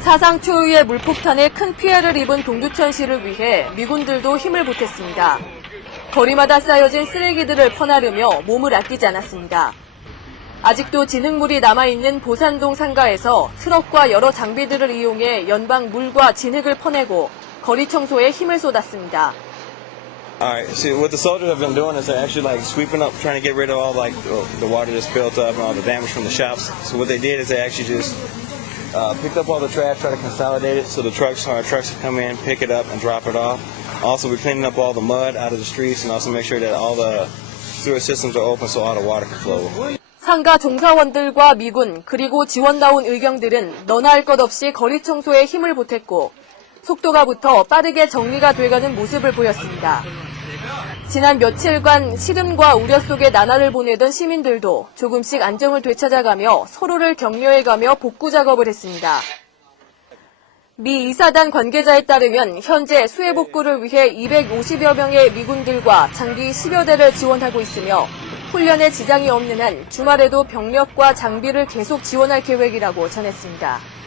사상 초유의 물폭탄에 큰 피해를 입은 동두천시를 위해 미군들도 힘을 보탰습니다. 거리마다 쌓여진 쓰레기들을 퍼나르며 몸을 아끼지 않았습니다. 아직도 진흙물이 남아있는 보산동 상가에서 트럭과 여러 장비들을 이용해 연방 물과 진흙을 퍼내고 거리 청소에 힘을 쏟았습니다. Alright, see what the soldiers have been doing is they're actually like sweeping up, trying to get rid of all like the, water that's built up and all the damage from the shops. So what they did is they actually just uh, picked up all the trash, try to consolidate it so the trucks, our trucks can come in, pick it up, and drop it off. Also, we're cleaning up all the mud out of the streets and also make sure that all the sewer systems are open so all the water can flow. 상가 종사원들과 미군 그리고 지원다운 의경들은 너나 할 것 없이 거리 청소에 힘을 보탰고 속도가 붙어 빠르게 정리가 돼가는 모습을 보였습니다. 지난 며칠간 시름과 우려 속에 나날을 보내던 시민들도 조금씩 안정을 되찾아가며 서로를 격려해가며 복구 작업을 했습니다. 미 이사단 관계자에 따르면 현재 수해 복구를 위해 250여 명의 미군들과 장비 10여 대를 지원하고 있으며 훈련에 지장이 없는 한 주말에도 병력과 장비를 계속 지원할 계획이라고 전했습니다.